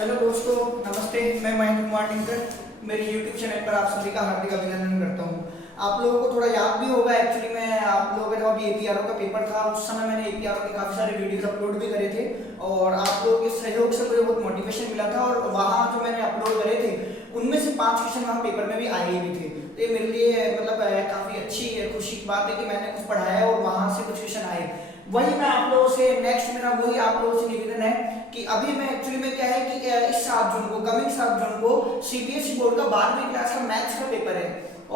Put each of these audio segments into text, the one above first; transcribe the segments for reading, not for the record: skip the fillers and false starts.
Hello दोस्तों, नमस्ते। मैं महेंद्र कुमार टिंकर मेरे यूट्यूब चैनल पर आप सभी का हार्दिक अभिनंदन करता हूं। आप लोगों को थोड़ा याद भी होगा, एक्चुअली मैं आप लोगों का जब अभी एपीआरओ का पेपर था उस समय मैंने एपीआरओ के काफ़ी सारे वीडियोस अपलोड भी करे थे और आप लोगों के सहयोग से मुझे बहुत मोटिवेशन मिला था और वहाँ जो मैंने अपलोड करे थे उनमें से 5 क्वेश्चन वहाँ पेपर में भी आए भी थे। तो ये मेरे लिए मतलब काफ़ी अच्छी खुशी की बात है कि मैंने कुछ पढ़ाया और वहाँ से कुछ क्वेश्चन आए। वही मैं आप लोगों से नेक्स्ट मेरा वही आप लोगों से निवेदन है कि अभी मैं एक्चुअली में क्या है कि इस 7 जून को कमिंग 7 जून को सीबीएसई बोर्ड का 12वीं क्लास का मैथ्स का पेपर है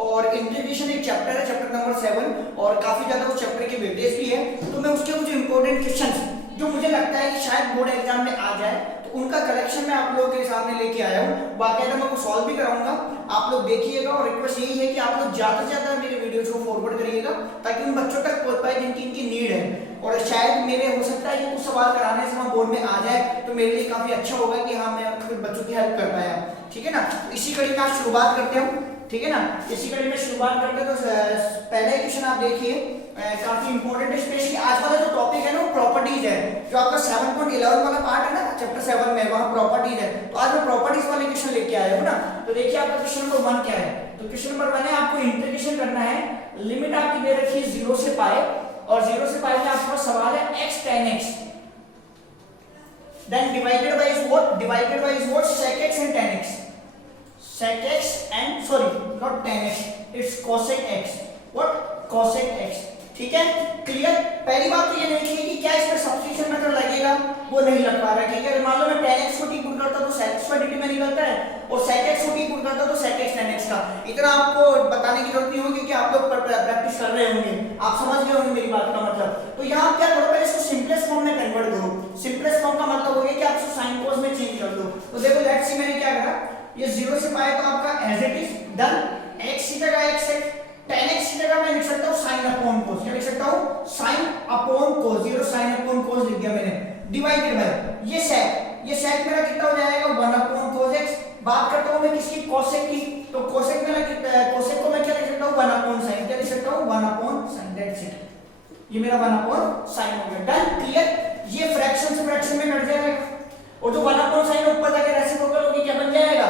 और इंटीग्रेशन एक चैप्टर है, चैप्टर नंबर 7 और काफी ज्यादा उस चैप्टर के वेटेज भी है। तो मैं उसके कुछ इंपॉर्टेंट क्वेश्चंस जो मुझे लगता है कि शायद बोर्ड एग्जाम में आ जाए तो उनका कलेक्शन मैं आप लोगों के सामने लेके आया हूँ। बाकायदा मैं वो सॉल्व भी कराऊंगा, आप लोग देखिएगा और रिक्वेस्ट यही है कि आप लोग ज्यादा से ज्यादा मेरे वीडियोस को फॉरवर्ड करिएगा ताकि उन बच्चों तक पहुंच पाए जिनकी इनकी नीड है। और शायद मेरे हो सकता है कि कुछ सवाल कराने से वहां बोर्ड में आ जाए तो मेरे लिए काफी अच्छा होगा कि हाँ मैं कुछ बच्चों की हेल्प कर पाया। ठीक है ना, इसी कड़ी में आप शुरुआत करते हैं। ठीक है ना, इसी कड़ी में शुरुआत करते हैं। तो पहला क्वेश्चन आप देखिए, काफी इंपॉर्टेंट है, स्पेशली आज वाला जो टॉपिक है ना वो प्रॉपर्टीज है। जो आपका 7.11 वाला पार्ट है ना चैप्टर 7 में, वहां प्रॉपर्टीज है। तो आज मैं प्रॉपर्टीज वाले क्वेश्चन लेके आया हूं ना। तो देखिए आपका क्वेश्चन नंबर 1 क्या है। तो क्वेश्चन नंबर 1 है, आपको इंटीग्रेशन करना है। लिमिट आपकी दे रखी है 0 से पाई और 0 से पाई में आपके पास सवाल है x tan x, then divided by is what sec x and tan x, sec x and sorry not tan x, it's cosec x, what cosec x। ठीक है, क्लियर। पहली बात तो ये देखिए कि क्या इसमें सब्स्टिट्यूशन मेथड लगेगा, वो नहीं लग पा रहा है। ठीक है, मान लो मैं tan x को t पुट करता तो sec x dt में निकलता है और sec x को t पुट करता तो sec x tan x का। इतना आपको बताने की जरूरत नहीं होगी कि आप लोग प्रैक्टिस कर रहे होंगे, आप समझ गए होंगे मेरी बात का मतलब। तो यहाँ क्या करो, पहले इसको सिंपलेस्ट फॉर्म में कन्वर्ट करो। सिंपलेस्ट फॉर्म का मतलब हो गया कि आप इसको साइन कोस में चेंज कर दो। तो देखो लेट्स सी मैंने क्या करा, ये 0 से पाई तो आपका as it is done, x की जगह x है, tan x की जगह मैं लिख सकता हूं sin अपॉन cos। क्या लिख सकता हूं, sin upon cos, 0 sin upon cos लिख दिया मैंने, डिवाइडेड बाय ये sec मेरा कितना हो जाएगा 1 अपॉन cos x। बात करता हूं मैं किसकी, cosec की। तो cosec मेरा कितना है, cosec को मैं क्या लिख सकता हूं 1 अपॉन sin। क्या लिख सकता हूं 1 अपॉन sin, दैट्स इट। ये मेरा 1 अपॉन sin हो गया, डन, क्लियर। ये फ्रैक्शन से फ्रैक्शन में कट जाएगा और जो 1 अपॉन sin ऊपर जाके रेसिप्रोकल होगी क्या बन जाएगा,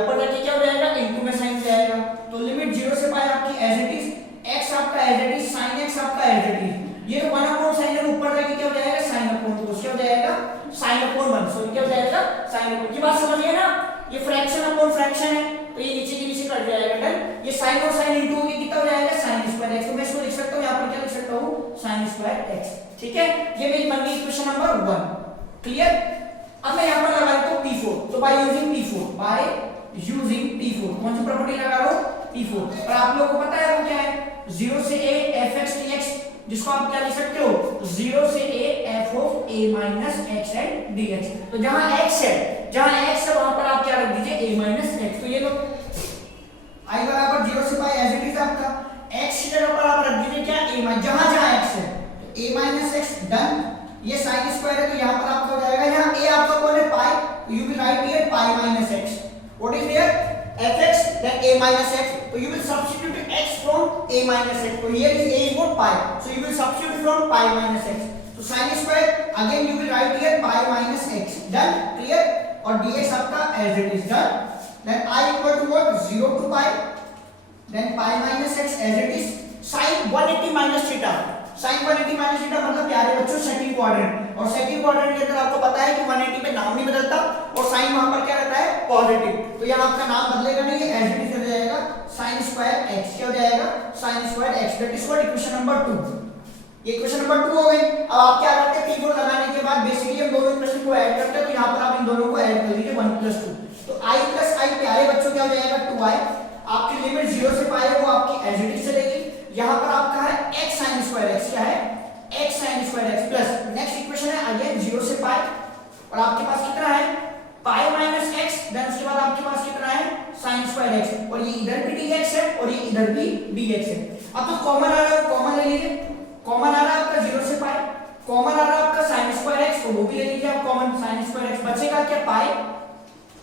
ऊपर जाके क्या हो जाएगा इनटू में sin जाएगा। तो लिमिट 0 से पाई आपकी एज इट इज, x आपका as it is, sin x आपका एज इट इज। ये 1 अपॉन sin है ऊपर जाके क्या हो जाएगा sin अपॉन cos, क्या हो जाएगा sin अपॉन 1, सॉरी क्या हो जाएगा sin अपॉन। ये बात समझिए ना, ये फ्रैक्शन अपॉन फ्रैक्शन है तो ये नीचे के नीचे कट जाएगा, डन। ये sin और sin इनटू होगी कितना हो जाएगा sin स्क्वायर x। तो मैं इसको लिख सकता हूं यहां पर क्या लिख सकता हूं sin स्क्वायर x। ठीक है, ये मेरी बन गई इक्वेशन नंबर 1, क्लियर। अब मैं यहां पर लगा देता हूं P4। तो बाय यूजिंग P4 कौन सी प्रॉपर्टी लगा रहा हूं P4। और आप लोगों को पता है वो क्या है, 0 से a fx dx, जिसको आप क्या लिख सकते हो 0 से a f of a minus x and dx। तो जहां x है वहां पर आप क्या रख दीजिए a minus x। तो ये लो i बराबर 0 से पाई एज इट इज आपका, x की जगह पर आप रख दीजिए क्या a, जहां x है तो a minus x, डन। ये sin स्क्वायर है तो यहां पर आपका हो जाएगा, यहां a आपका कौन है pi, you will write here pi minus x। What is here fx then a minus x, so you will substitute x from a minus x। so here is a is what pi, so you will substitute from pi minus x। so sin square again you will write here pi minus x, done, clear। और dx आपका as it is, done। then I equal to what 0 to pi, then pi minus x as it is, sin 180 minus theta। sin 180 minus theta मतलब प्यारे बच्चों second quadrant, और second quadrant के अंदर आपको पता है कि 180 पे नाम नहीं बदलता और साइन वहां पर क्या रहता है पॉजिटिव। तो यहां आपका नाम बदलेगा नहीं, एज इट इज हो जाएगा sin स्क्वायर x। क्या हो जाएगा sin square x, that is what equation number 2। ये इक्वेशन नंबर 2 हो गई। अब आप क्या करते हैं, P4 लगाने के बाद बेसिकली हम दोनों इक्वेशन को ऐड करते हैं। तो यहां पर आप इन दोनों को ऐड कर लीजिए 1 + 2। तो i + i प्यारे बच्चों क्या हो जाएगा 2i। आपकी लिमिट 0 से पाई है वो आपकी एज इट इज चलेगी। यहां पर आपका है x sin स्क्वायर x, क्या है x sin square x plus next equation है अगेन 0 से पाई और आपके पास कितना है पाई माइनस x, देन उसके बाद आपके पास कितना है sin स्क्वायर x और ये इधर भी dx है और ये इधर भी dx है। अब तो कॉमन आ रहा है, कॉमन ले लीजिए। कॉमन आ रहा है आपका 0 से पाई, कॉमन आ रहा है आपका sin स्क्वायर x, तो वो भी ले लीजिए आप कॉमन sin स्क्वायर x। बचेगा क्या पाई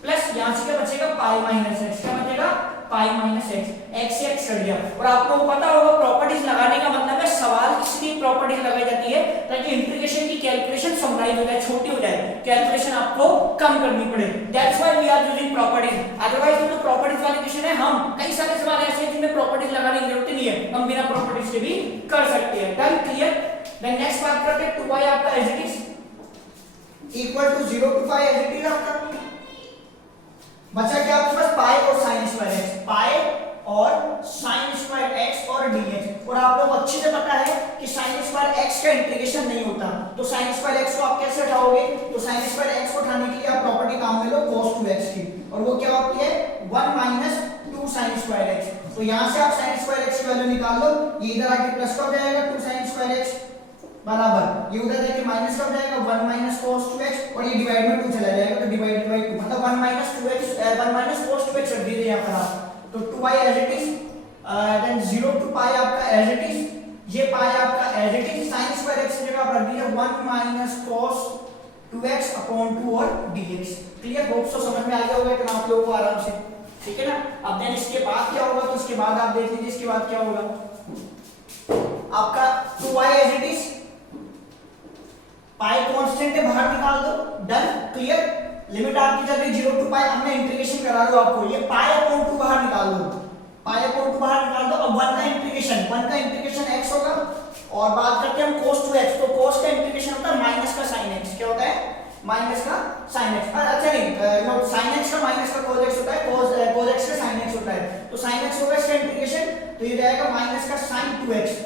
प्लस यहां से क्या बचेगा पाई माइनस x, क्या बचेगा पाई माइनस x से x कट गया। और आप लोगों को पता होगा प्रॉपर्टीज लगाने का मतलब है सवाल इसलिए प्रॉपर्टीज लगाई जाती है ताकि इंटीग्रेशन की कैलकुलेशन साइज हो जाए, छोटी हो जाए, कैलकुलेशन आपको कम करनी पड़े। That's why we are using properties. Otherwise जो प्रॉपर्टीज वाले क्वेश्चन है, हम कई सारे सवाल ऐसे हैं जिनमें प्रॉपर्टीज लगाने की जरूरत नहीं है, हम बिना प्रॉपर्टीज के भी कर सकते हैं। Done, clear. देन नेक्स्ट बात करते हैं 2y आपका as it is equal to 0 to pi as it is आपका बचा क्या आपके पास, पाई और साइन स्क्वायर एक्स, पाई और साइन स्क्वायर एक्स और dx। और आप लोग अच्छे से पता है कि साइन स्क्वायर एक्स का इंटीग्रेशन नहीं होता, तो साइन स्क्वायर एक्स को आप कैसे हटाओगे, तो साइन स्क्वायर एक्स को उठाने के लिए आप प्रॉपर्टी काम में लो cos 2x की, और वो क्या होती है 1 माइनस 2 साइन स्क्वायर एक्स। तो यहां से आप साइन स्क्वायर एक्स की वैल्यू निकाल लो, ये इधर आके प्लस का हो जाएगा 2 साइन स्क्वायर एक्स बराबर, ये उधर जाके माइनस का हो जाएगा 1 माइनस cos 2x, और ये डिवाइड में 2 चला जाएगा, तो डिवाइडेड बाय 2 मतलब 1 minus 2x 1 minus cos 2x रख दीजिए यहां पर आप, तो 2y as it is, then 0 to pi आपका एज इट इज, ये पाई आपका as it is, sin square x की जगह आप रख दीजिए 1 माइनस cos 2x अपॉन 2 और dx। क्लियर, होप सो समझ में आ गया होगा इतना आप लोगों को आराम से, ठीक है ना। अब देन इसके बाद क्या होगा, तो इसके बाद आप देख लीजिए इसके बाद क्या होगा आपका 2y as it is, pi constant है बाहर निकाल दो, डन, क्लियर। लिमिट आपकी चल रही 0 to पाई, अब मैं इंटीग्रेशन करा दूं आपको, ये पाई अपॉन 2 बाहर निकाल दो, पाई अपॉन 2 बाहर निकाल दो, अब 1 का इंटीग्रेशन x होगा, और बात करते हैं हम cos 2x, तो cos का इंटीग्रेशन होता है माइनस का sin x, क्या होता है माइनस का sin x, अच्छा नहीं नोट sin x का माइनस का cos x होता है, cos x का sin x होता है, तो sin x होगा इसका इंटीग्रेशन, तो ये जाएगा माइनस का sin 2x,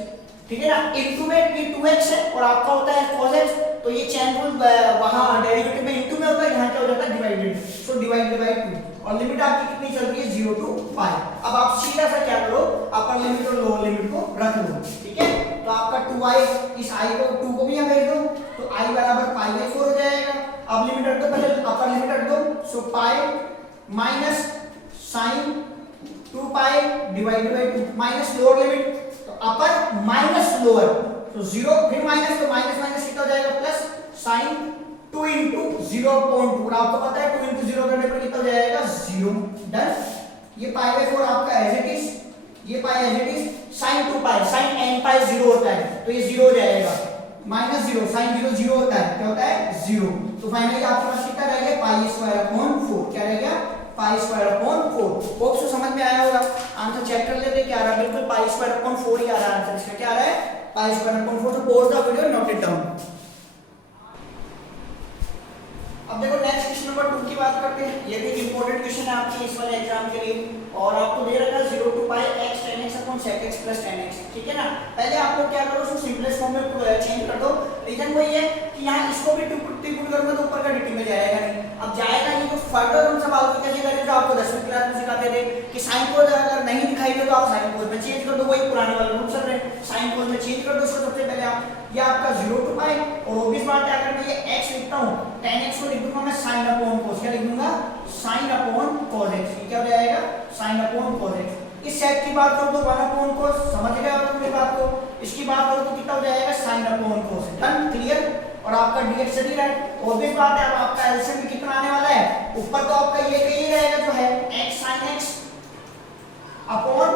ठीक है ना, इनटू में ये 2x है और आपका होता है cos x, तो ये चेन रूल वहां डेरिवेटिव में इनटू में होता है, यहां क्या हो जाता है डिवाइडेड, सो डिवाइडेड बाय 2, और लिमिट आपकी कितनी चल रही है 0 to पाई। अब आप सीधा सा क्या करो, अपर लिमिट और लोअर लिमिट को रख लो, ठीक है, तो आपका 2i, इस i को 2 को भी यहां भेज दो, तो i बराबर पाई बाय 4 हो जाएगा। अब लिमिट रख दो, पहले अपर लिमिट रख दो, so pi minus sin 2 pi divided by 2, minus lower limit, तो अपर माइनस लोअर, तो 0 फिर माइनस, तो माइनस माइनस कितना हो जाएगा प्लस sin 2 into 0.2, और आपको पता है 2 into 0 करने पर कितना हो जाएगा 0, डन। ये पाई बाय 4 आपका एज इट इज, ये pi as it is, sin 2 pi, sin n pi 0 होता है, तो ये 0 हो जाएगा, माइनस 0, sin 0 0 होता है, क्या होता है 0, तो फाइनली आपके पास कितना रह गया पाई स्क्वायर अपॉन 4, क्या रह गया pi square upon 4। Hope so समझ में आया होगा, आंसर चेक कर लेते क्या आ रहा है, बिल्कुल पाई स्क्वायर अपॉन 4 ही आ रहा है आंसर इसका, क्या आ रहा है पाई स्क्वायर अपॉन 4, तो pause the video, note it down. अब देखो नेक्स्ट क्वेश्चन नंबर 2 की बात करते हैं, ये भी इंपॉर्टेंट क्वेश्चन है आपके इस वाले एग्जाम के लिए, और आपको दे रखा है 0 to pi x tan x upon sec x plus tan x, ठीक है ना। पहले आप लोग क्या करो, उसको सिंपलेस्ट फॉर्म में चेंज कर दो, रीजन वही है कि यहां इसको भी ट्रिपल करूंगा तो ऊपर का dt में जाएगा नहीं, अब जाएगा नहीं, तो फर्दर हम सवाल को कैसे करें, जो आपको 10वीं क्लास में सिखाते थे कि साइन कोस अगर नहीं दिखाई दे तो आप साइन कोस में चेंज कर दो, वही पुराने वाले रूल चल रहे हैं, साइन कोस में चेंज कर दो उसको सबसे पहले आप, ये आपका 0 to पाई, और वो भी बात क्या करना है, ये x लिखता हूं, tan x को लिख दूंगा मैं sin अपॉन cos, क्या लिख दूंगा sin अपॉन cos x, ये क्या हो जाएगा sin अपॉन cos x। इस सेट की बात करो तो 1 अपॉन cos, समझ गए आप मेरी बात को, इसकी बात करो तो कितना हो जाएगा sin upon cos, done, clear. और आपका dx चली रहा है, और भी बात है, अब आपका एलसीएम भी कितना आने वाला है, ऊपर तो आपका ये कहीं रहेगा जो है x sin x upon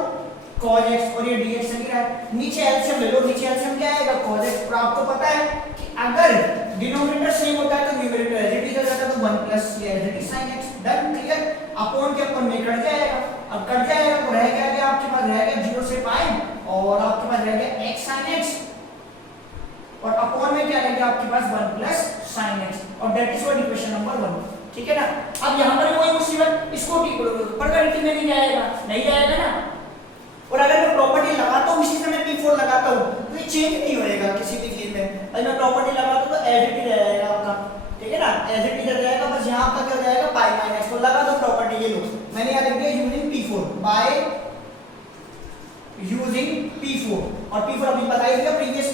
cos x, और ये dx चली रहा है, नीचे एलसीएम ले लो, नीचे एलसीएम क्या आएगा cos x, और आपको पता है कि अगर डिनोमिनेटर सेम होता है तो न्यूमरेटर एज इट इज हो जाता है, तो 1 प्लस ये as it is sin x, done, clear. Upon के अपन में कट जाएगा, अब कट जाएगा तो रह गया आपके पास रह गया 0 से पाई, और आपके पास रह गया x sin x, और अपॉन में क्या रह गया आपके पास 1 प्लस sin x, और that is what equation number 1, ठीक है ना। अब यहां पर वही मुसीबत, इसको ठीक करोगे तो प्रॉपर्टी में नहीं जाएगा, नहीं जाएगा ना, और अगर मैं प्रॉपर्टी लगाता हूं इसी समय p4 लगाता हूं तो ये चेंज नहीं होएगा किसी भी चीज में, अगर मैं प्रॉपर्टी लगाता हूं तो एज इट इज रहेगा आपका, ठीक है ना, एज इट इज रहेगा, बस यहां पर क्या हो जाएगा पाई माइनस, तो लगा दो प्रॉपर्टी, ये लो मैंने यहां लिख दिया using p4, by using p4, और p4 अभी बताई दिया प्रीवियस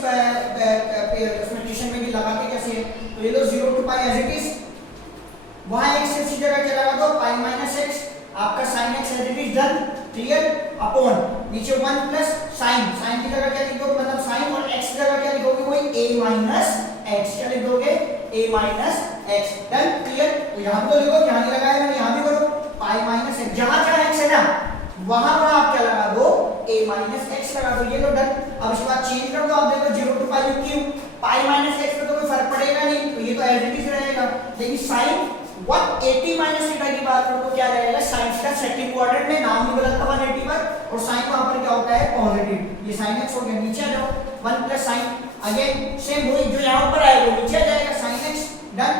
उसमें ट्यूशन में भी लगाते कैसे है, तो ये लो 0 to pi as it is, वहां x से इसी जगह क्या लगा दो पाई माइनस x, आपका sin x as it is, done, clear, upon नीचे 1 प्लस sin, sin की जगह क्या लिखोगे मतलब sin, और x की जगह क्या लिखोगे वही a माइनस x, क्या लिख दोगे a minus x, done, clear. तो यहां पे तो लिखो, यहां नहीं लगाया मैंने, यहां भी करो पाई माइनस x, जहां जहां x है ना वहां आप क्या लगा दो a माइनस x लगा दो, ये लो, डन। अब इसके बाद चेंज कर दो, आप देखो 0 to पाई क्यों, पाई माइनस x पे तो कोई फर्क पड़ेगा नहीं, तो ये तो एज इट इज रहेगा। लेकिन साइन 180 माइनस थीटा की बात करो तो क्या रहेगा, साइन का सेकंड क्वाड्रेंट में नाम नहीं बदलता 180 पर, और साइन वहां पर क्या होता है पॉजिटिव। ये साइन x हो गया, नीचे आ जाओ 1 प्लस साइन अगेन सेम वही जो यहां पर आएगा नीचे आ जाएगा sin x डन।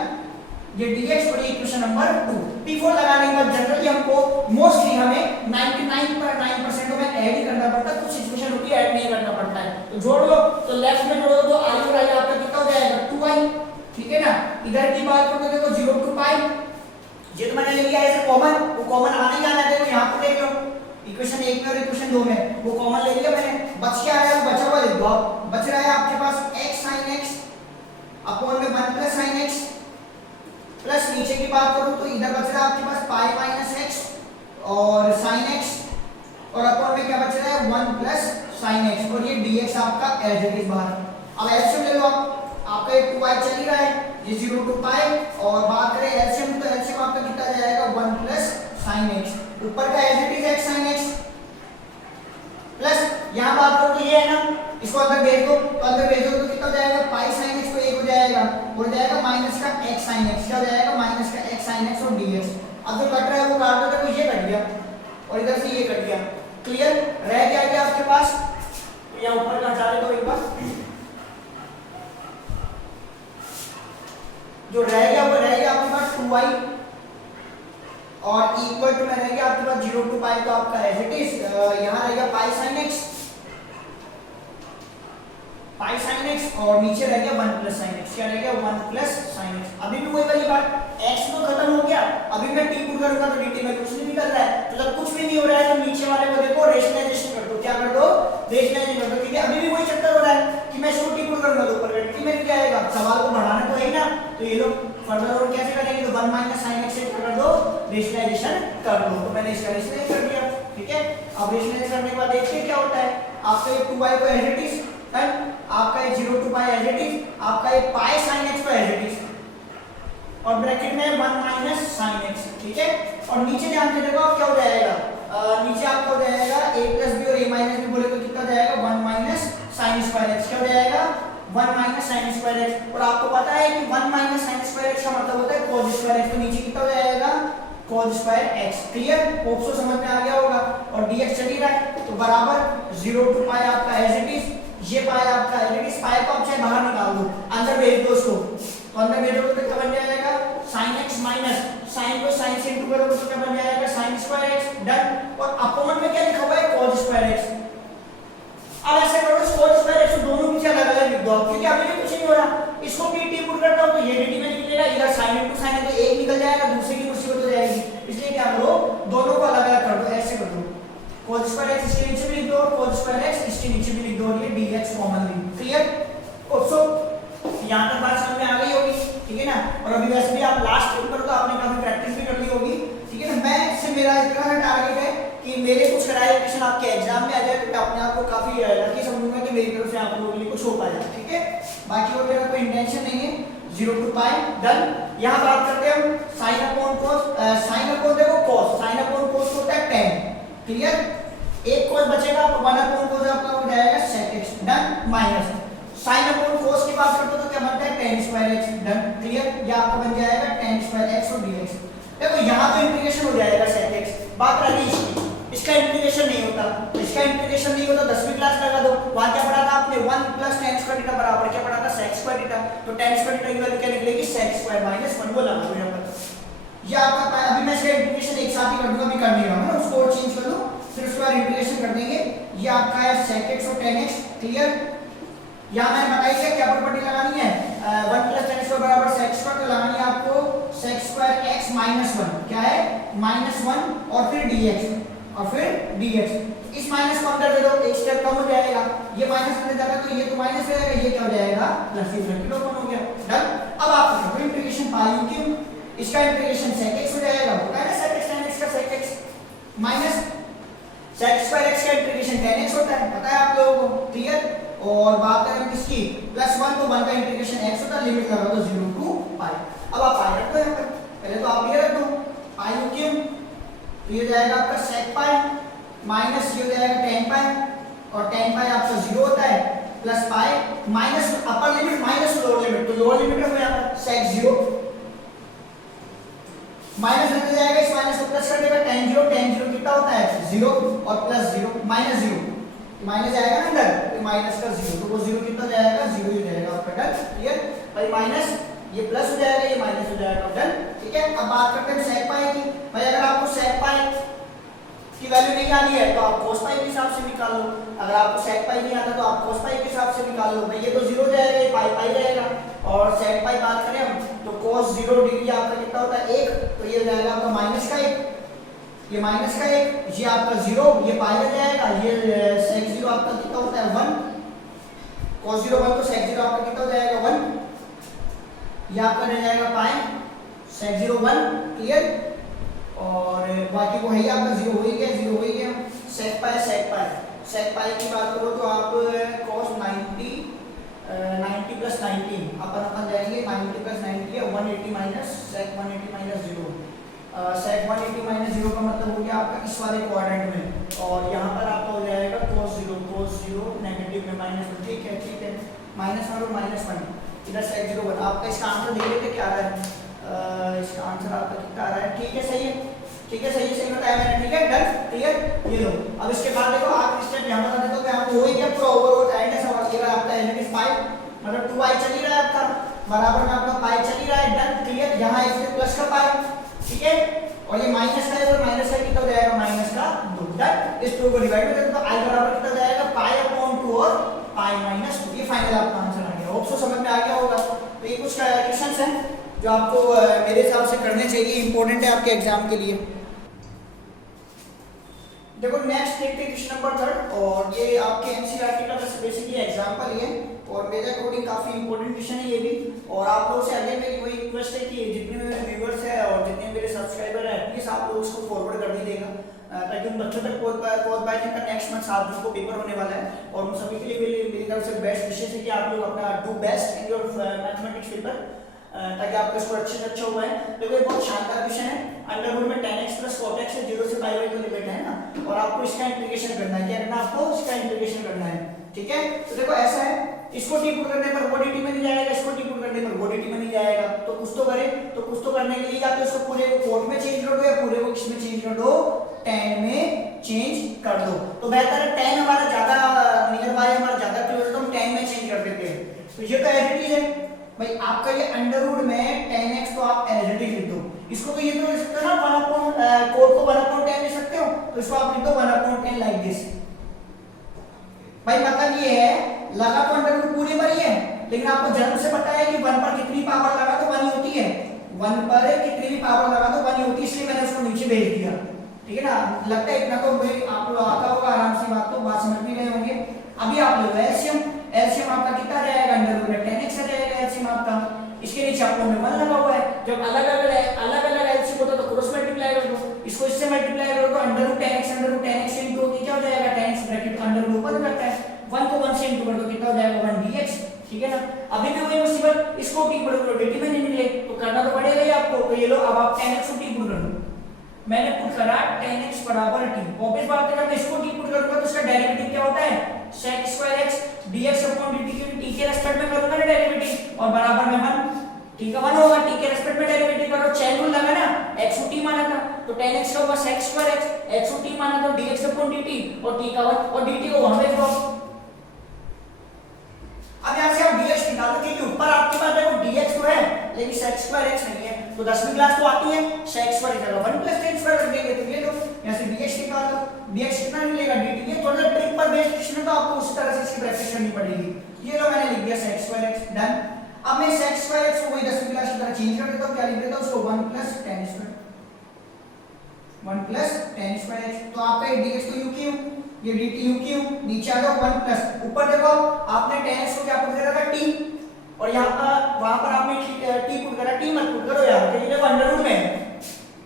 ये dx और ये इक्वेशन नंबर 2। p4 लगाने के बाद जनरली हमको मोस्टली हमें 99.9% में ऐड ही करना पड़ता है, कुछ सिचुएशन होती है ऐड नहीं करना पड़ता है। तो जोड़ लो, तो लेफ्ट में जोड़ो तो i और i आपका कितना हो जाएगा 2i, ठीक है ना। इधर की बात करो तो देखो 0 to पाई, ये तो मैंने ले लिया ऐसे कॉमन, वो कॉमन आने जाना है, देखो यहां पे देख लो इक्वेशन 1 में और इक्वेशन 2 में वो कॉमन ले लिया मैंने, बच क्या आया, बचा हुआ लिख दो आप। बच रहा है आपके पास x sin x अपॉन में 1 प्लस sin x, प्लस नीचे की बात करूं तो इधर बच रहा है आपके पास पाई माइनस x और sin x, और अपॉन में क्या बच रहा है 1 प्लस sin x, और ये dx आपका एज इट इज बाहर। अब एलसीएम ले लो आप, आपका ये 2y चल ही रहा है, ये 0 to पाई, और बात करें एलसीएम तो एलसीएम आपका कितना जाएगा 1 प्लस sin x, ऊपर का as it is x sin x, plus यहां बात करो तो ये है ना, इसको अंदर भेज दो, तो अंदर भेज दो तो कितना हो जाएगा पाई sin x तो 1 हो जाएगा, हो जाएगा माइनस का x sin x, क्या हो जाएगा माइनस का x sin x और dx। अब जो कट रहा है वो काट दो, तो ये कट गया और इधर से ये कट गया, क्लियर। रह गया आपके पास, तो यहां ऊपर का हटा दे दो एक बार, जो रह गया वो रह गया आपके पास 2y और इक्वल टू में रह गया आपके पास 0 to पाई, तो आपका एज इट इज यहां रहेगा पाई sin x, पाई sin x और नीचे रह गया 1 प्लस sin x, क्या रह गया 1 प्लस sin x। अभी भी वही वाली बात, x तो खत्म हो गया, अभी मैं t पुट करूंगा तो dt में कुछ नहीं निकल रहा है, तो जब कुछ भी नहीं हो रहा है तो नीचे वाले को देखो रेशनलाइजेशन कर दो, क्या कर दो रेशनलाइजेशन कर दो, ठीक है। अभी भी वही चक्कर हो रहा है कि मैं इसको t पुट करूंगा तो ऊपर का dt में क्या आएगा, सवाल को बढ़ाना तो है ही ना, तो ये लोग फर्दर और कैसे करेंगे, तो 1 माइनस sin x से कर दो रेशनलाइजेशन कर दो, तो मैंने इसका रेशनलाइज कर दिया, ठीक है। अब रेशनलाइज करने के बाद देखिए क्या होता है, आपका ये 2y को एज इट इज डन, आपका ये 0 to pi as it is, आपका ये पाई sin x को एज इट इज, और ब्रैकेट में 1 माइनस sin x, ठीक है। और नीचे ध्यान से देखो क्या हो जाएगा, नीचे आपका हो जाएगा a प्लस b और a माइनस b बोले तो कितना हो जाएगा 1 माइनस sin स्क्वायर x, क्या हो जाएगा 1 माइनस sin स्क्वायर x, और आपको पता है कि 1 माइनस sin स्क्वायर x का मतलब होता है cos स्क्वायर x, तो नीचे कितना हो जाएगा cos square x, clear. Hope so समझ में आ गया होगा, और dx चल ही रहा है तो बराबर 0 to पाई आपका एज इट इज, ये पाई आपका एज इट इज, पाई को आप चाहे बाहर निकाल दो, अंदर भेज दो उसको, तो अंदर भेजोगे तो क्या बन जाएगा sin x माइनस sin को sin से इंटू करोगे तो क्या बन जाएगा sin स्क्वायर x डन, और अपॉन में क्या लिखा हुआ है cos स्क्वायर x। अब ऐसे करो cos स्क्वायर x दोनों नीचे अलग-अलग लिख दो, क्योंकि अभी भी कुछ नहीं हो रहा, इसको dt पुट करता हूं तो ये dt में निकलेगा, इधर sin into sin है तो एक निकल जाएगा, दूसरे की मुसीबत हो जाएगी, इसलिए क्या करो दोनों को अलग-अलग कर दो, ऐसे कर दो cos स्क्वायर x इसके नीचे भी लिख दो और cos स्क्वायर x इसके नीचे भी लिख दो, और ये dx कॉमन ली, क्लियर। सो यहां तक बात समझ में आ गई होगी, ठीक है ना। और अभी वैसे भी आप लास्ट पेपर तो आपने काफी प्रैक्टिस भी कर ली होगी, ठीक है ना। मैं इससे मेरा इतना टारगेट है कि मेरे कुछ कराए क्वेश्चन आपके एग्जाम में आ जाए, तो मैं अपने आप को काफी लकी समझूंगा कि मेरी तरफ से आप लोगों के लिए कुछ हो पाएगा, ठीक है। बाकी और मेरा कोई इंटेंशन नहीं है, 0 to पाई डन। यहां बात करते हैं हम sin upon cos, sin upon देखो cos, sin अपॉन cos होता है tan, क्लियर। एक cos बचेगा तो 1 अपॉन cos आपका हो जाएगा sec x done, minus sin upon cos की बात करते हो तो क्या बनता है tan square x done, clear. ये आपका बन जाएगा tan स्क्वायर x और dx। देखो यहां तो इंटीग्रेशन हो जाएगा sec x, बात रही इसकी, इसका इंटीग्रेशन नहीं होता, इसका इंटीग्रेशन नहीं होता 10वीं क्लास लगा दो, वहां क्या पढ़ा था आपने 1 प्लस tan स्क्वायर थीटा बराबर क्या पढ़ा था sec स्क्वायर थीटा, तो tan स्क्वायर थीटा की वैल्यू क्या निकलेगी sec स्क्वायर माइनस 1 बोला हमने यहां पर। ये आपका अभी मैं इसका इंटीग्रेशन एक साथ ही कर दूंगा, अभी कर नहीं रहा हूं ना, उसको और चेंज कर दो फिर उसके बाद इंटीग्रेशन कर देंगे। ये आपका है sec x और tan x, क्लियर। यहां मैंने बताई है क्या प्रॉपर्टी लगानी है, 1 प्लस tan स्क्वायर बराबर sec स्क्वायर, तो लगानी है आपको sec स्क्वायर x माइनस 1, क्या है माइनस 1 और फिर dx और फिर dx। इस माइनस को अंदर दे दो, एक स्टेप कम हो जाएगा, ये माइनस अंदर जाएगा तो ये तो माइनस रहेगा, ये क्या हो जाएगा प्लस, ये सर्किल ओपन हो गया डन। अब आप देखो इंटीग्रेशन पाई क्यों, इसका इंटीग्रेशन sec x हो जाएगा, होता है ना sec x tan x का sec x, minus sec square x का इंटीग्रेशन tan x होता है, पता है आप लोगों को, क्लियर। और बात करें किसकी प्लस 1 तो 1 का इंटीग्रेशन x होता है, लिमिट लगा दो 0 to पाई। अब आप पाई रख दो यहां पर, पहले तो आप ये रख दो पाई क्यों, तो ये जाएगा आपका sec पाई माइनस ये हो जाएगा tan पाई, और tan पाई आपका 0 होता है, plus pi minus upper limit minus lower limit, तो लोअर लिमिट है यहां पर sec 0 माइनस अंदर जाएगा, इस माइनस को प्लस कर देगा, tan 0 कितना होता है 0 और प्लस 0 माइनस 0, माइनस आएगा ना अंदर, तो माइनस का 0, तो वो 0 कितना जाएगा 0 ही जाएगा आपका, डन, क्लियर भाई। माइनस ये प्लस हो जाएगा, ये माइनस हो जाएगा, डन, ठीक है। अब बात करते हैं sec पाई की। भाई अगर आपको sec पाई की वैल्यू नहीं आनी है तो आप cos पाई के हिसाब से निकाल लो, अगर आपको sec पाई नहीं आता तो आप cos पाई के हिसाब से निकाल लो। भाई ये तो 0 जाएगा, ये पाई पाई रहेगा, और sec पाई बात करें हम तो cos 0 डिग्री आपका कितना होता है 1, तो ये हो जाएगा आपका माइनस का 1, ये माइनस का 1, ये आपका 0, ये पाई हो जाएगा, ये sec 0 आपका कितना होता है 1, cos 0 1 तो sec 0 आपका कितना हो जाएगा 1, ये आपका रह जाएगा पाई sec 0 1, क्लियर। और बाकी वो है ही आपका 0 हो ही गया, 0 हो ही गया। sec पाई की बात करो तो आप cos 90 प्लस 90 अपन जाएंगे 90 प्लस 90 है 180 minus sec 180 minus 0, sec 180 minus 0 का मतलब हो गया आपका इस वाले क्वाड्रेंट में, और यहाँ पर आपका हो जाएगा cos 0 नेगेटिव में माइनस 1, ठीक है, माइनस 1 और माइनस 1, इधर sec 0 1। आपका इसका आंसर देख लेते क्या आ रहा है, इसका आंसर आपका कितना आ रहा है, ठीक है, सही है, सही बताया मैंने, ठीक है, डन, क्लियर। ये लो, अब इसके बाद देखो आखिरी स्टेप यहाँ बता देता हूँ कि आपको हो ही गया पूरा ओवरऑल एंड है सवाल, ये रहा आपका एलिमेंट इज 5, मतलब 2i चल ही रहा है आपका, बराबर में आपका पाई चल ही रहा है, डन, क्लियर। यहाँ इसके प्लस का पाई, ठीक है, और ये माइनस का है, और माइनस का कितना हो जाएगा माइनस का 2, डन। इस 2 को डिवाइड कर दें तो i बराबर कितना हो जाएगा पाई अपॉन 2 और पाई माइनस 2, ये फाइनल आपका आंसर आ गया। होप सो समझ में आ गया होगा। तो ये कुछ क्वेश्चंस हैं जो आपको मेरे हिसाब से करने चाहिए, इंपॉर्टेंट है आपके एग्जाम के लिए। देखो नेक्स्ट देखते हैं क्वेश्चन नंबर 3, और ये आपके एनसीईआरटी का बस बेसिकली एग्जांपल ही है, और मेरे अकॉर्डिंग काफी इंपॉर्टेंट क्वेश्चन है ये भी। और आप लोगों से अगेन मेरी वही रिक्वेस्ट है कि जितने मेरे व्यूअर्स हैं और जितने मेरे सब्सक्राइबर हैं प्लीज आप लोग उसको फॉरवर्ड कर दीजिएगा, ताकि उन बच्चों तक पहुंच पाए जिनका नेक्स्ट मंथ 7 जून को पेपर होने वाला है। और उन सभी के लिए मेरी तरफ से बेस्ट विशेष है कि आप लोग अपना do best in your mathematics paper, ताकि आपका स्कोर अच्छे से अच्छा हुआ है। देखो ये बहुत शानदार क्वेश्चन है, अंडरवुड में tan x plus cot x है, 0 से पाई वाई को लिमिट है ना, और आपको इसका इंटीग्रेशन करना है, क्या करना है आपको इसका इंटीग्रेशन करना है, ठीक है। तो देखो ऐसा है, इसको टी पुट करने पर वो dt में नहीं जाएगा, इसको टी पुट करने पर वो dt में नहीं जाएगा, तो कुछ तो करे, तो कुछ तो करने के लिए या तो इसको पूरे को cot में चेंज कर दो या पूरे को किस में चेंज कर दो, tan में चेंज कर दो। तो बेहतर है tan हमारा ज्यादा नियर बाय, हमारा ज्यादा क्लोज है, तो हम tan में चेंज कर देते हैं। तो ये तो एज इट इज है भाई, आपका ये अंडरवुड में tan x तो आप एज इट इज लिख दो, इसको तो ये तो लिख सकते हो ना 1 अपॉन cot को 1 अपॉन tan लिख सकते हो, तो इसको आप लिख दो 1 अपॉन tan लाइक दिस। भाई मतलब ये है लगा तो अंडरवुड पूरे पर ही है, लेकिन आपको जन्म से पता है कि 1 पर कितनी पावर लगा तो 1 ही होती है, 1 पर कितनी भी पावर लगा तो 1 ही होती है, इसलिए मैंने उसको नीचे भेज दिया, ठीक है ना। लगता है इतना तो भाई आप लोग आता होगा आराम से, बात समझ भी रहे होंगे। अभी आप लोग एलसीएम आपका कितना रहेगा, अंडरवुड में tan x रहेगा एलसीएम आपका, इसके नीचे आपको में 1 लगा हुआ है, जब अलग-अलग एलसीएम होता तो क्रॉस मल्टीप्लाई कर दो, इसको इससे मल्टीप्लाई करो तो अंडरवुड tan x इनटू क्या हो जाएगा, tan x ब्रैकेट अंडरवुड ऊपर रखता है, 1 को 1 से इनटू कर दो कितना हो जाएगा 1 dx, ठीक है ना। अभी भी वही मुसीबत, इसको टी पुट करो dt में नहीं निकले तो करना तो पड़ेगा ही आपको, तो ये लो अब आप tan x को टी पुट कर दो, मैंने पुट करा tan x बराबर t, ऑब्वियस बात है जब मैं इसको टी पुट करूंगा तो इसका डेरिवेटिव क्या होता है sec square x dx upon dt की t के रेस्पेक्ट में करूंगा ना डेरिवेटिव, और बराबर में 1 t का 1 होगा, t के रेस्पेक्ट में डेरिवेटिव करो, चेन रूल लगा ना, x को t माना था तो tan x का होगा sec स्क्वायर x को t माना था dx अपॉन dt, और t का 1 और dt को वहां भेज दो। अब यहां से आप dx निकाल दो, क्योंकि ऊपर आपके पास देखो dx तो है लेकिन sec स्क्वायर x नहीं है, तो 10वीं क्लास तो आती है, sec स्क्वायर इधर 1 प्लस tan स्क्वायर रख देंगे, तो ये लो यहां से dx निकाल दो, dx कितना मिलेगा dt, ये थोड़ा ट्रिक पर बेस्ड क्वेश्चन है तो आपको उसी तरह से इसकी प्रैक्टिस करनी पड़ेगी। ये लो मैंने लिख दिया sec स्क्वायर x, डन। अब मैं sec स्क्वायर x को वही 10वीं क्लास की तरह चेंज कर देता हूं, क्या लिख देता हूं उसको 1 plus tan square, 1 plus tan square x, तो आपका ये dx तो u क्यों, ये dt u क्यों, नीचे आ जाओ 1 प्लस, ऊपर देखो आपने tan x को क्या पुट करा था t, और यहां पर वहां पर आपने t पुट करा, t मत पुट करो यार, क्योंकि देखो अंडरवुड में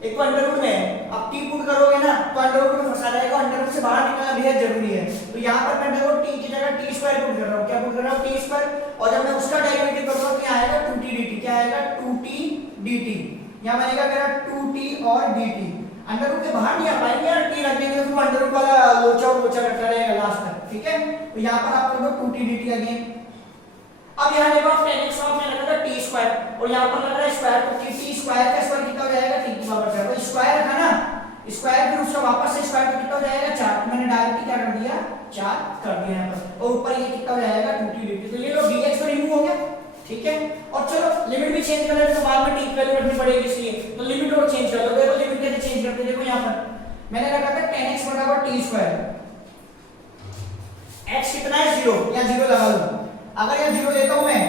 एक तो अंडरवुड में अब t पुट करोगे ना तो अंडरवुड में फंसा जाएगा, अंडरवुड से बाहर निकलना बेहद जरूरी है। तो यहां पर मैं देखो t की जगह t स्क्वायर पुट कर रहा हूं, क्या पुट कर रहा हूं t स्क्वायर, और जब मैं उसका डेरिवेटिव करूंगा तो यहां आएगा 2t dt, क्या आएगा 2t dt, यहां बनेगा मेरा 2t और dt, अंडरवुड के बाहर नहीं आ पाएंगे यार, t रख देंगे तो अंडरवुड वाला लोचा करता रहेगा लास्ट तक, ठीक है। तो यहां पर आप कर दो 2t dt अगेन। अब यहां देखो tan x में रखा था t स्क्वायर और यहाँ पर लग रहा है स्क्वायर, तो टी स्क्वायर का स्क्वायर कितना हो जाएगा, टी की पावर 4। तो स्क्वायर रखा ना, स्क्वायर फिर उसका वापस से स्क्वायर तो कितना हो जाएगा 4, मैंने डायरेक्ट क्या कर दिया 4 कर दिया यहाँ पर, और ऊपर ये कितना हो जाएगा 2t dt। तो ये लो dx तो रिमूव हो गया, ठीक है। और चलो लिमिट भी चेंज कर लेते, तो बाद में t की वैल्यू रखनी पड़ेगी, इसलिए तो लिमिट और चेंज कर लो। देखो लिमिट कैसे चेंज करते हैं, देखो यहाँ पर मैंने रखा था tan x बराबर t स्क्वायर, x कितना है 0, या 0 लगा लो। अगर यहाँ 0 लेता हूं मैं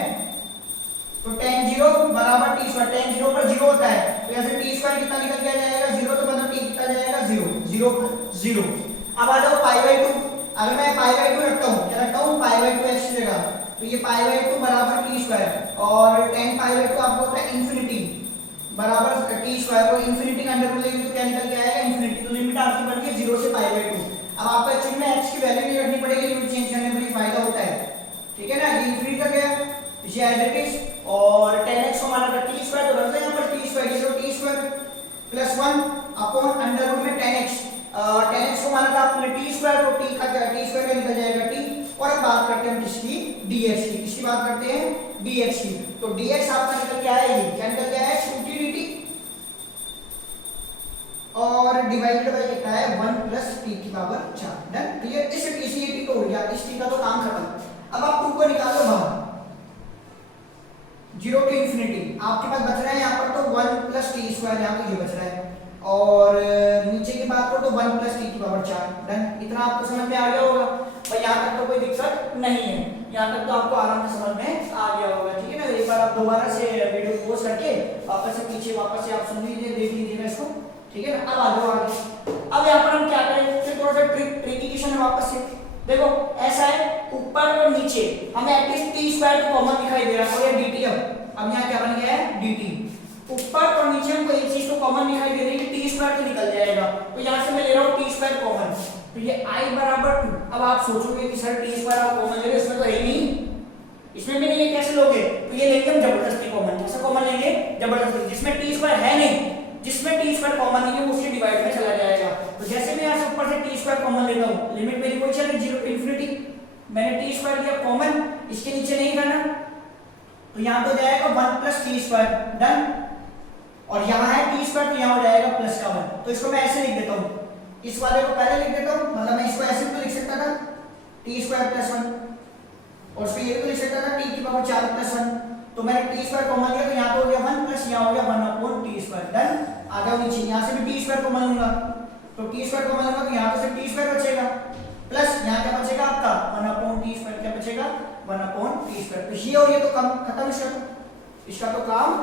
तो tan 0 बराबर t स्क्वायर, tan 0 पर 0 होता है, तो यहाँ से t स्क्वायर कितना निकल के आ जाएगा 0, तो मतलब t कितना जाएगा 0, 0 पर 0। अब आ जाओ पाई बाई 2, अगर मैं पाई बाई 2 रखता हूँ, क्या रखता हूँ पाई बाई 2 x की जगह, तो ये पाई बाई 2 बराबर t स्क्वायर, और tan पाई बाई 2 आपको होता है इंफिनिटी बराबर t स्क्वायर को इंफिनिटी का अंडर रूट लेंगे तो क्या निकल के आएगा इंफिनिटी। तो लिमिट आपकी बन गई 0 से पाई बाई 2। अब आपको एक्चुअली में x की वैल्यू नहीं रखनी पड़ेगी, लिमिट चेंज करने में बड़ी फायदा होता है, ठीक है ना। ये इंफिनिटी तक गया, ये एज इट इज, और tan x को माना था t स्क्वायर, तो रख दो यहाँ पर t स्क्वायर, ये t square plus 1 upon under root में tan x, tan x को माना था आपने t स्क्वायर, तो t का क्या t स्क्वायर का निकल जाएगा t। और अब बात करते हैं हम किसकी dx की, किसकी बात करते हैं dx की। तो dx आपका निकल के आया, ये क्या निकल के आया 2t dt, और डिवाइडेड बाय कितना है 1 प्लस t की पावर 4। Done, clear. इस t से ये t तो हो गया, इस t का तो काम खत्म। अब आप 2 को निकालो बाहर, 0 टू इंफिनिटी, आपके पास बच रहा है यहाँ पर तो 1 प्लस टी स्क्वायर, यहाँ पे ये बच रहा है, और नीचे की बात करो तो 1 प्लस टी की पावर 4। डन, इतना आपको समझ में आ गया होगा भाई, यहाँ तक तो कोई दिक्कत नहीं है, यहाँ तक तो आपको आराम से समझ में आ गया होगा, ठीक है ना। एक बार आप दोबारा से वीडियो पॉज करके वापस से पीछे वापस से आप सुन लीजिए, देख लीजिएगा इसको, ठीक है ना। अब आ जाओ आगे। अब यहाँ पर हम क्या करें, फिर थोड़ा सा ट्रिकी क्वेश्चन है वापस से। देखो ऐसा है, ऊपर और नीचे हमें एटलीस्ट टी स्क्वायर तो कॉमन दिखाई दे रहा है, और ये dt, अब यहाँ क्या बन गया है dt। ऊपर और नीचे हमको एक चीज तो कॉमन दिखाई दे रही है कि टी स्क्वायर तो निकल जाएगा, तो यहाँ से मैं ले रहा हूँ टी स्क्वायर कॉमन, तो ये i बराबर 2। अब आप सोचोगे कि सर टी स्क्वायर आप कॉमन ले रहे हो, इसमें तो है ही नहीं, इसमें भी नहीं है, कैसे लोगे, तो ये लेंगे हम जबरदस्ती कॉमन। कैसे कॉमन लेंगे जबरदस्ती, जिसमें टी स्क्वायर है नहीं, जिसमें टी स्क्वायर कॉमन नहीं है वो उसके डिवाइड में चला जाएगा। तो जैसे मैं यहाँ से ऊपर से टी स्क्वायर कॉमन लेता हूँ, लिमिट मेरी कोई चल रही 0 टू इंफिनिटी, मैंने टी स्क्वायर लिया कॉमन, इसके नीचे नहीं करना, तो यहाँ तो जाएगा 1 प्लस टी स्क्वायर। डन, और यहाँ है टी स्क्वायर, तो यहाँ हो जाएगा प्लस का 1। तो इसको मैं ऐसे लिख देता हूँ, इस वाले को पहले लिख देता हूँ, मतलब मैं इसको ऐसे भी लिख सकता था टी स्क्वायर प्लस 1, और फिर ये भी लिख सकता था टी की पावर 4 प्लस 1। तो मैंने टी स्क्वायर कॉमन लिया, तो यहाँ तो हो गया 1 प्लस यहाँ हो गया 1 अपॉन टी स्क्वायर। डन, आ जाओ नीचे, यहाँ से भी टी स्क्वायर कॉमन लूंगा, तो टी स्क्वायर कॉमन लूंगा, तो यहाँ पे सिर्फ टी स्क्वायर बचेगा, प्लस यहाँ क्या बचेगा आपका 1 अपॉन टी स्क्वायर, क्या बचेगा 1 अपॉन टी स्क्वायर। तो ये और ये तो कम खत्म, इसका तो काम